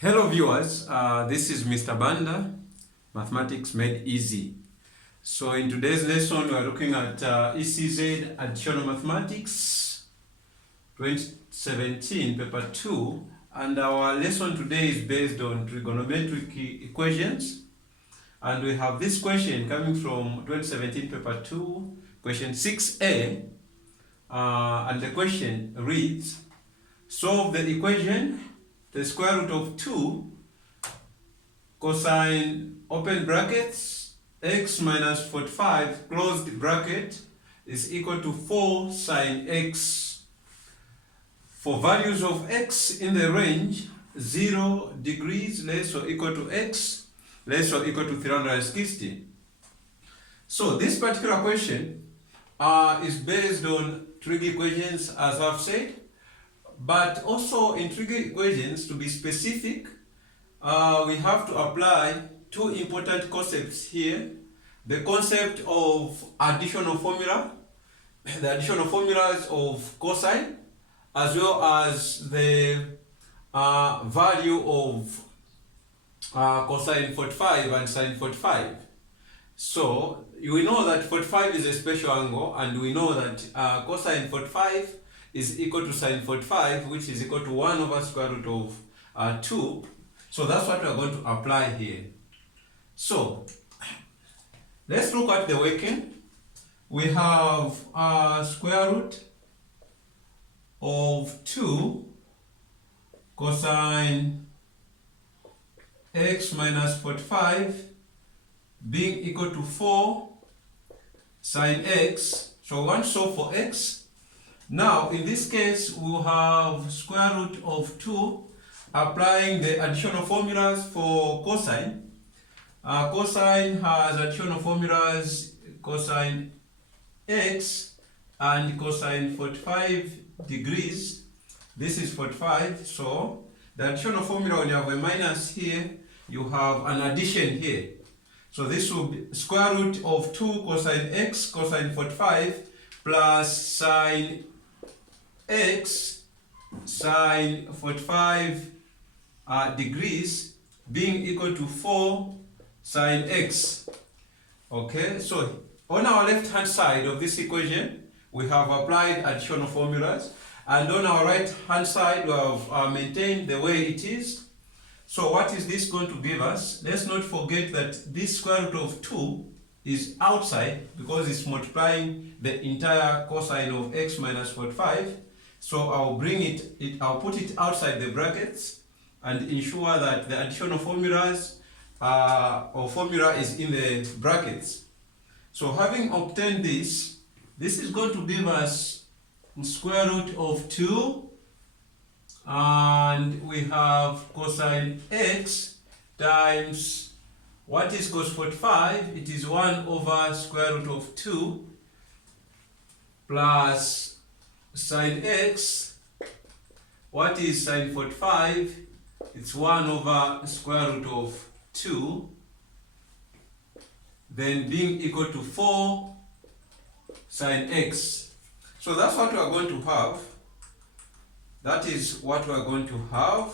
Hello viewers, this is Mr. Banda, Mathematics Made Easy. So in today's lesson we are looking at ECZ Additional Mathematics 2017 paper 2, and our lesson today is based on trigonometric equations, and we have this question coming from 2017 paper 2, question 6a, and the question reads: solve the equation the square root of 2 cosine open brackets x minus 45 closed bracket is equal to 4 sine x for values of x in the range 0 degrees less or equal to x less or equal to 360. So this particular question is based on trig equations, as I've said. But also in trig equations, to be specific, we have to apply two important concepts here. The concept of additional formula, the additional formulas of cosine, as well as the value of cosine 45 and sine 45. So we know that 45 is a special angle, and we know that cosine 45 is equal to sine 45, which is equal to 1 over square root of 2. So that's what we are going to apply here. So let's look at the working. We have square root of 2 cosine x minus 45 being equal to 4 sine x. So we want to solve for x. Now, in this case, we'll have square root of 2, applying the additional formulas for cosine. Cosine has additional formulas, cosine x and cosine 45 degrees. This is 45, so the additional formula, when you have a minus here, you have an addition here. So this will be square root of 2 cosine x cosine 45 plus sine x sine 45 degrees being equal to 4 sine x. Okay, so on our left hand side of this equation we have applied additional formulas, and on our right hand side we have maintained the way it is. So what is this going to give us? Let's not forget that this square root of 2 is outside because it's multiplying the entire cosine of x minus 45. So I'll put it outside the brackets and ensure that the additional formulas or formula is in the brackets. So having obtained this is going to give us square root of 2, and we have cosine x times what is cos 45? It is 1 over square root of 2 plus sine x. What is sine 45? It's 1 over square root of 2, then being equal to 4 sine x. So that's what we are going to have. That is what we are going to have.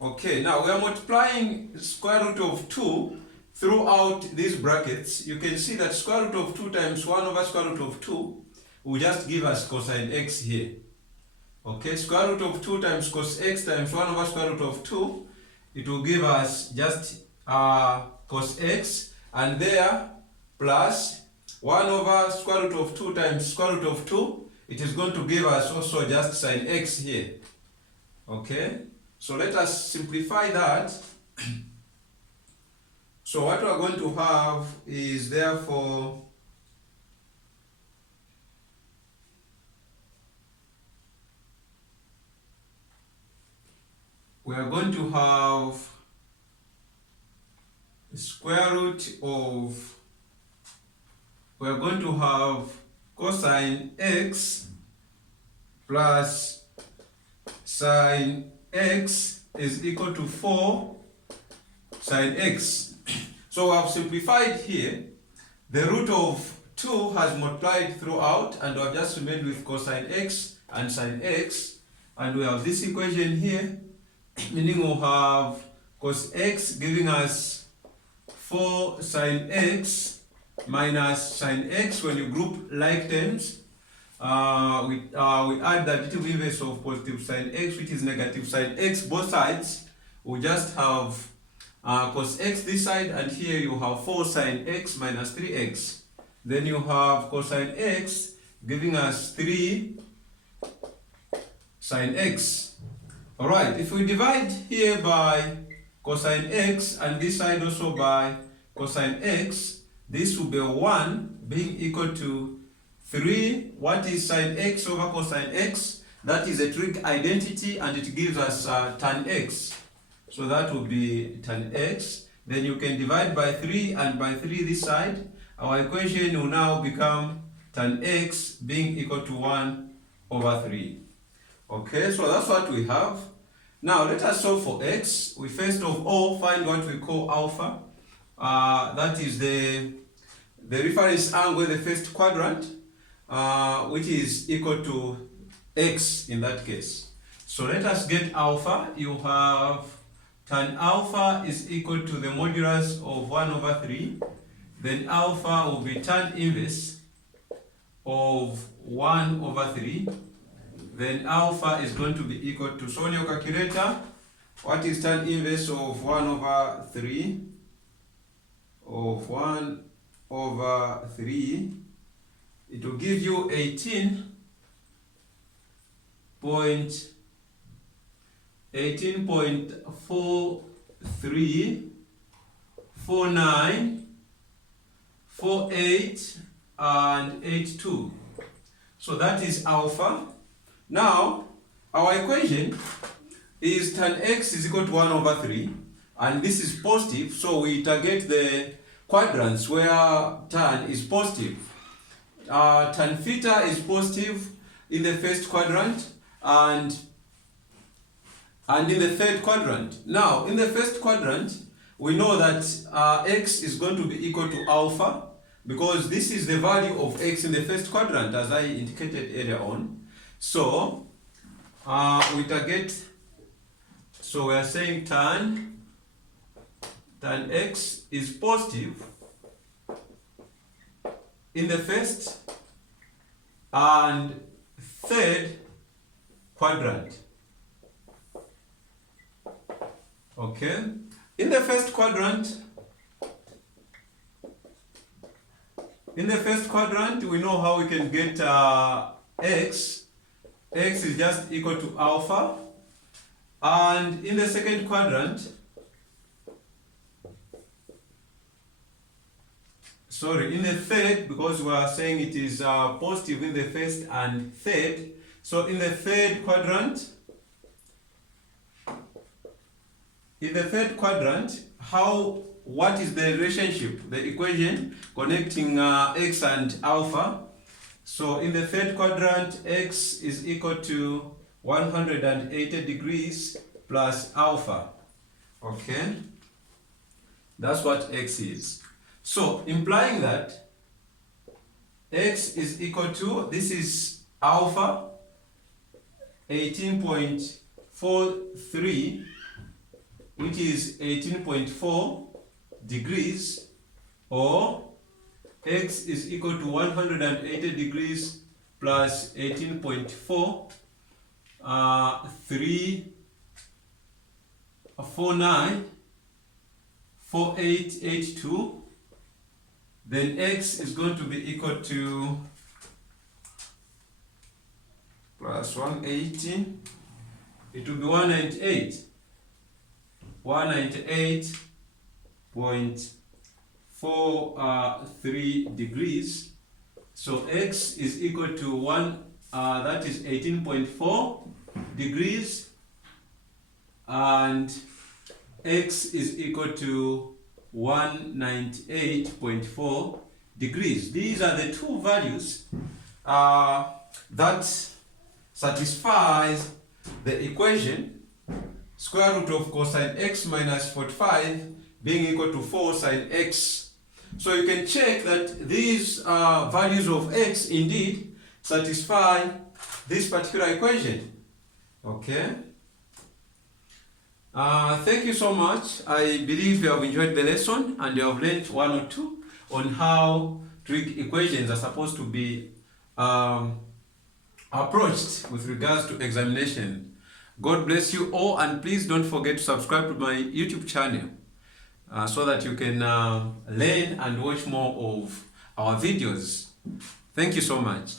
Okay, now we are multiplying square root of 2 throughout these brackets. You can see that square root of 2 times 1 over square root of 2 will just give us cosine x here. Okay, square root of 2 times cos x times 1 over square root of 2, it will give us just cos x, and there plus 1 over square root of 2 times square root of 2, it is going to give us also just sine x here. Okay, so let us simplify that. So what we are going to have is, therefore, we are going to have square root of, we are going to have cosine x plus sine x is equal to 4 sine x. So we have simplified here. The root of 2 has multiplied throughout, and we have just remained with cosine x and sine x, and we have this equation here meaning we'll have cos x giving us 4 sine x minus sine x. When you group like terms, we add the additive inverse of positive sine x, which is negative sine x, both sides. We just have cos x this side, and here you have 4 sine x minus 3x. Then you have cosine x giving us 3 sine x. Alright, if we divide here by cosine x and this side also by cosine x, this will be 1 being equal to 3. What is sine x over cosine x? That is a trig identity, and it gives us tan x. So that will be tan x. Then you can divide by 3 and by 3 this side. Our equation will now become tan x being equal to 1 over 3. Okay, so that's what we have. Now let us solve for x. We first of all find what we call alpha. That is the reference angle in the first quadrant, which is equal to x in that case. So let us get alpha. You have tan alpha is equal to the modulus of 1 over 3. Then alpha will be tan inverse of 1 over 3. Then alpha is going to be equal to, so on your calculator, what is tan inverse of 1 over 3? Of 1 over 3, it will give you 18.434948 and 82. So that is alpha. Now our equation is tan x is equal to 1 over 3, and this is positive, so we target the quadrants where tan is positive. Tan theta is positive in the first quadrant and in the third quadrant. Now in the first quadrant, we know that x is going to be equal to alpha, because this is the value of x in the first quadrant, as I indicated earlier on. So we target, so we are saying tan x is positive in the first and third quadrant. Okay, in the first quadrant, we know how we can get x. X is just equal to alpha. And in the second quadrant, in the third, because we are saying it is positive in the first and third, so in the third quadrant, what is the relationship, the equation connecting x and alpha? So in the third quadrant, x is equal to 180 degrees plus alpha. Okay, that's what x is. So implying that x is equal to, this is alpha 18.43, which is 18.4 degrees, or x is equal to 180 degrees plus 18.4, 3494882. Then x is going to be equal to plus 180, it will be 198.43 degrees. So x is equal to 1, that is 18.4 degrees, and x is equal to 198.4 degrees. These are the two values that satisfies the equation square root of cosine x minus 45 being equal to 4 sine x. So you can check that these values of x indeed satisfy this particular equation. Okay. Thank you so much. I believe you have enjoyed the lesson and you have learned one or two on how trig equations are supposed to be approached with regards to examination. God bless you all, and please don't forget to subscribe to my YouTube channel so that you can learn and watch more of our videos. Thank you so much.